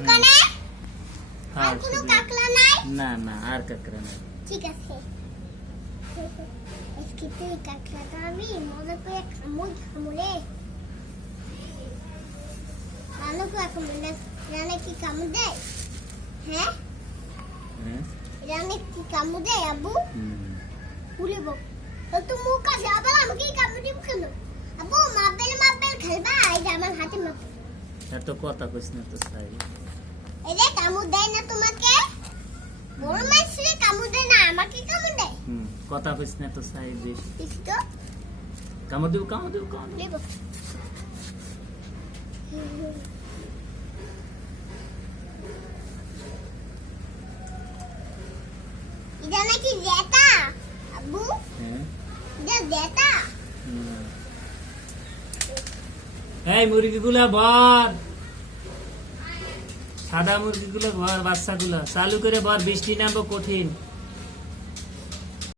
দোকানে আর কোনো কাকড়া নাই? না না আর কাকড়া নাই। ঠিক আছে, আজকে তুই কাকড়াটা আমি মজা করে খামু রে। রানা কি কামড় দেয়? রানা কি কামড় দেয়? হ্যাঁ রানা কি কামড় দেয় আব্বু? ভুলে বক তো মুখ কাছে আবার আমাকে কামড় দিব কেন? আব্বু মাপবেল খেলবা? এই যে আমার হাতে মাপ। এত কথা কইছ না তো সাই। এই যে কামড় দেয় না তোমাকে? বড় মাছরে কামড় দেয় না, আমাকে কামড় দেয়। কথা কইছ না তো সাই বেশ। ঠিক তো? কামড় দিব দেব। এটা নাকি জেতা আব্বু? এটা জেতা? এই মুরগিগুলা ভর, সাদা মুরগিগুলো ভর, বাচ্চাগুলো চালু করে ভর, বৃষ্টি নামবো কঠিন।